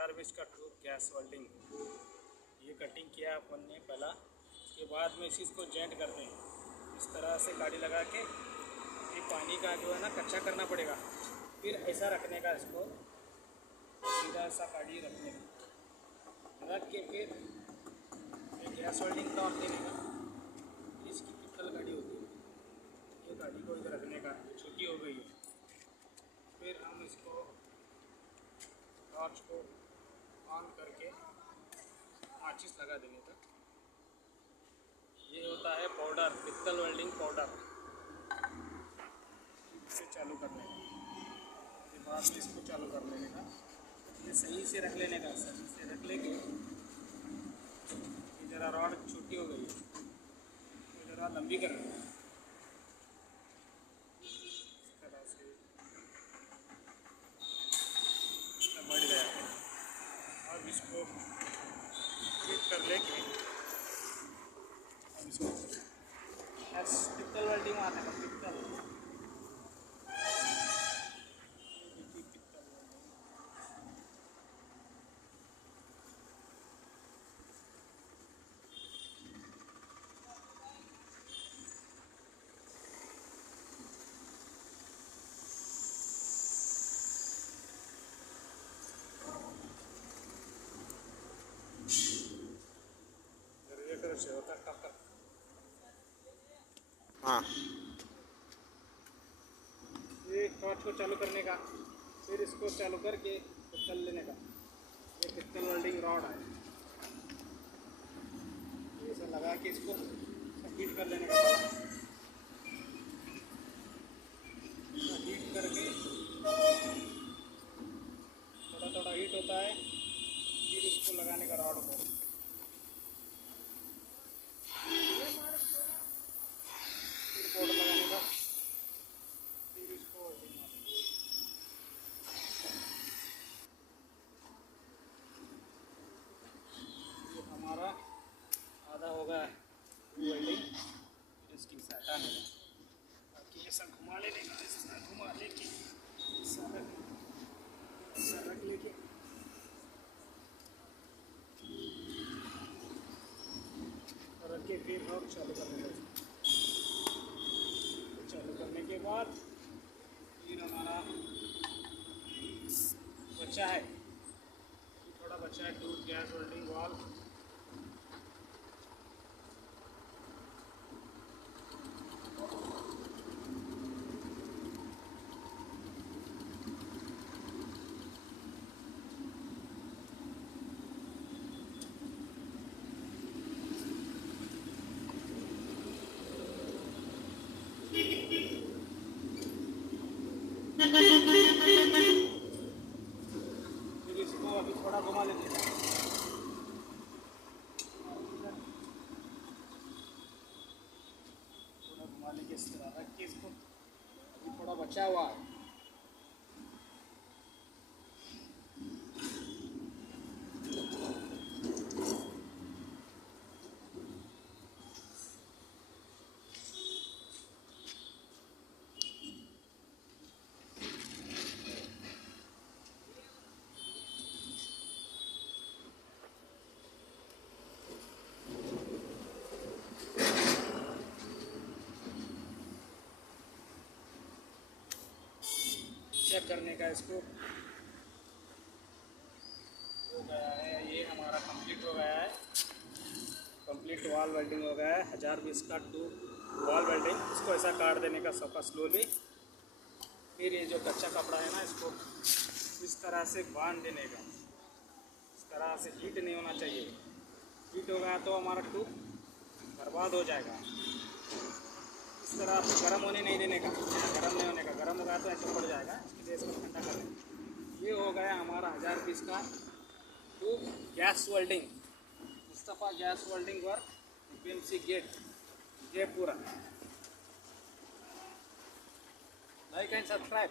1020 का tube gas welding. ये cutting किया अपन ने पहला, उसके बाद में इसी को जॉइंट करते हैं। इस तरह से गाड़ी लगा के ये पानी का जो है ना कच्चा करना पड़ेगा, फिर ऐसा रखने का, इसको सीधा सा गाड़ी रखने का, रख के फिर ये गैस वेल्डिंग टॉर्क देने का। इसकी पित्तल गाड़ी होती है, ये गाड़ी को इधर रखने का, छोटी हो गई है। फिर हम इसको टॉर्च को ऑन करके माचिस लगा देने तक। ये होता है पाउडर, पित्तल वेल्डिंग पाउडर। इसे चालू करने का, फिर बाद में इसको चालू कर लेने का। ये सही से रख लेने का, सही से रख लेके ज़रा रॉड छोटी हो गई है तो ज़रा लंबी कर लेना। इस तरह से बढ़ गया है। अब इसको फिट कर लेके अब इसको पित्तल वेल्डिंग आने का, पित्तल होता है टक्कर। हाँ, ये टॉर्च को चालू करने का, फिर इसको चालू करके पित्तल लेने का। ये पित्तल वेल्डिंग रॉड है, ऐसा लगा के इसको हीट कर लेने का। हीट करके थोड़ा थोड़ा हीट होता है, फिर इसको लगाने का रॉड को। पाउडर लगाने का, फिर इसको ये हमारा आधा होगा वेल्डिंग। इसकी हटाने का, बाकी ऐसा घुमा लेने का, ऐसा घुमा लेके ऐसा रख लेके रख के फिर और चालू करने का। चालू करने के बाद फिर हमारा बचा है, थोड़ा बचा है टूथ गैस वेल्डिंग वाल। फिर इसको अभी थोड़ा घुमा लेते हैं, थोड़ा घुमा लेके इस तरह रख के इसको अभी थोड़ा बचा हुआ है। चेक करने का, इसको हो गया है, ये हमारा कंप्लीट हो गया है। कंप्लीट वॉल वेल्डिंग हो गया है, 1020 का ट्यूब वॉल वेल्डिंग। इसको ऐसा काट देने का सबका स्लोली। फिर ये जो कच्चा कपड़ा है ना, इसको इस तरह से बांध देने का। इस तरह से हीट नहीं होना चाहिए, हीट होगा तो हमारा ट्यूब बर्बाद हो जाएगा। इस तरह से गर्म होने नहीं देने का, गर्म नहीं होने का, गर्म होगा तो ऐसे पड़ जाएगा। इसके लिए इसको ठंडा कर लेंगे। ये हो गया हमारा 1020 का tube gas welding, Mustafa gas welding work, PMC gate, Jaipura. Like and subscribe.